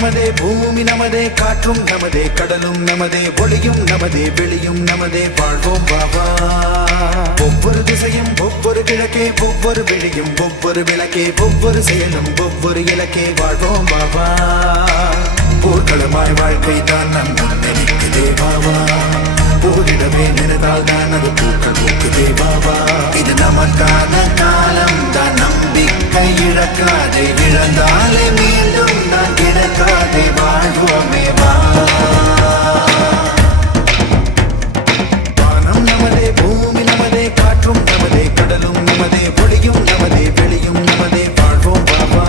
நமதே, பூமி நமதே, காற்றும் நமதே, கடலும் நமதே, ஒளியும் நமதே, வெளியும் நமதே, வாழ்வோம் வாவா. ஒவ்வொரு திசையும் ஒவ்வொரு கிழக்கே, ஒவ்வொரு விழியும் ஒவ்வொரு விளக்கே, ஒவ்வொரு செயலும் ஒவ்வொரு இலக்கே, வாழ்வோம் வாவா. போர்க்களமாய் வாழ்க்கை தான் நம் நினைக்குதே வாவா. போரிடவே நினைத்தால் தான் அது பூக்கள் பூக்குதே வாவா. இது நமக்கான காலம் தான், நம்பிக்கை இழக்காதே, இழந்தாலே மீண்டும் நான் கிடக்காதே, வாழ்வோமே வா. வானம் நமதே, பூமி நமதே, காற்றும் நமதே, கடலும் நமதே, ஒளியும் நமதே, வெளியும் நமதே, வாழ்வோம் வாவா.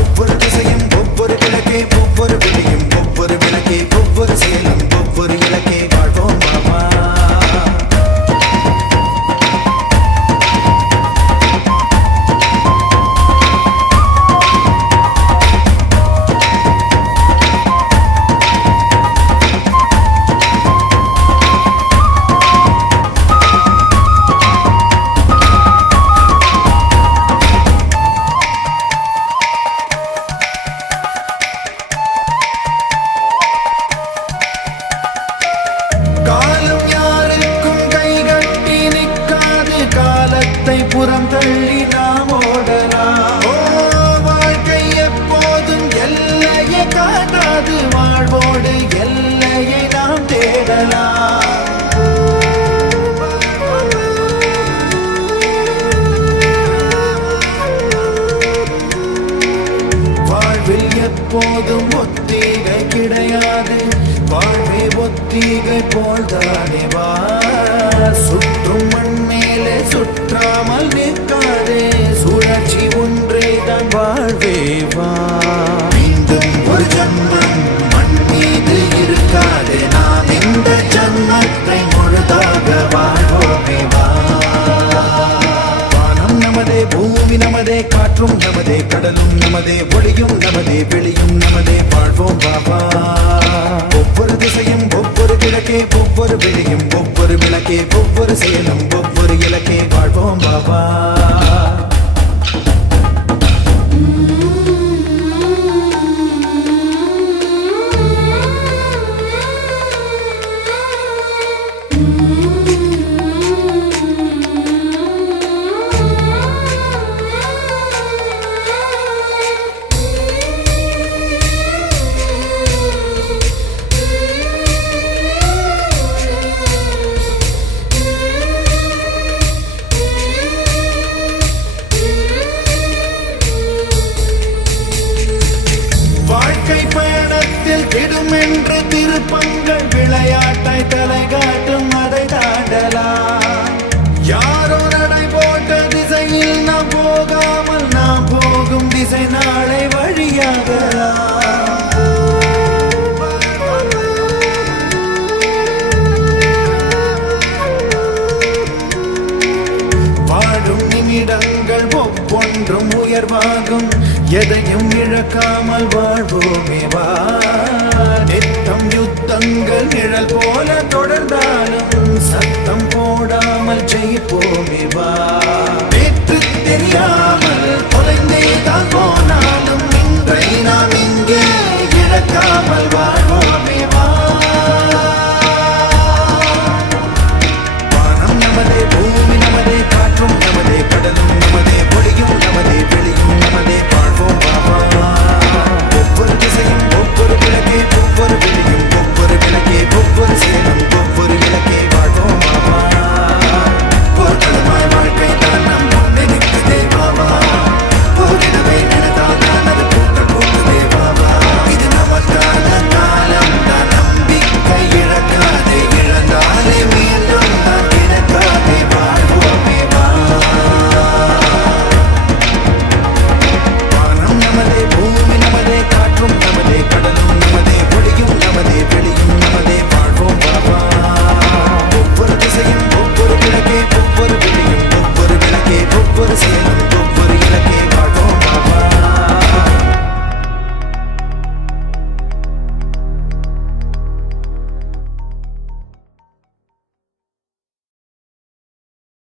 ஒவ்வொரு திசையும் ஒவ்வொரு கிழக்கே, ஒவ்வொரு வெளியும் ஒவ்வொரு விளக்கே, ஒவ்வொரு செயலும் ஒவ்வொரு இலக்கே, வாழ்வோம் வாவா. காலம் யாருக்கும் கைகட்டி நிற்காது, காலத்தை புறம் தள்ளி நாம் ஓடலாம். வாழ்க்கை எப்போதும் எல்லையை காட்டாது, வாழ்வோடு எல்லையை நாம் தேடலாம். வாழ்வில் எப்போதும் ஒத்திகை கிடையாது, வாழ்வே ஒத்திகை போல்தானே வா. சுற்றும் மண் மேலே சுற்றாமல் நிற்காதே, சுழற்சி ஒன்றே தான் வாழ்வே வா. மீண்டும் ஒரு ஜன்மம் மண் மீது இருக்காதே, நாம் இந்த ஜன்மத்தை முழுதாக வாழ்வோமே வா. வானம் நமதே, பூமி நமதே, காற்றும் நமதே, கடலும் நமதே, ஒளியும் நமதே, வெளியும் நமதே, வாழ்வோம் வாவா. ஒவ்வொரு திசையும் ஒவ்வொரு கிழக்கே, ஒவ்வொரு வெளியும் ஒவ்வொரு விளக்கே, ஒவ்வொரு செயலும் ஒவ்வொரு இலக்கே, வாழ்வோம் வாவா. வாழ்க்கை பயணத்தில் திடுமென்று திருப்பங்கள் விளையாட்டாய் தலை காட்டும், அதை தாண்டலாம். யாரோ நடை போட்ட திசையில் நாம் போகாமல், நாம் போகும் திசை நாளை வழியாகலாம். வாழும் நிமிடங்கள் ஒவ்வொன்றும் உயர்வாகும், எதையும் இழக்காமல் வாழ்வோமே வா. நித்தம் யுத்தங்கள் நிழல் போல தொடர்ந்தாலும், சத்தம் போடாமல் ஜெயிப்போமே வா.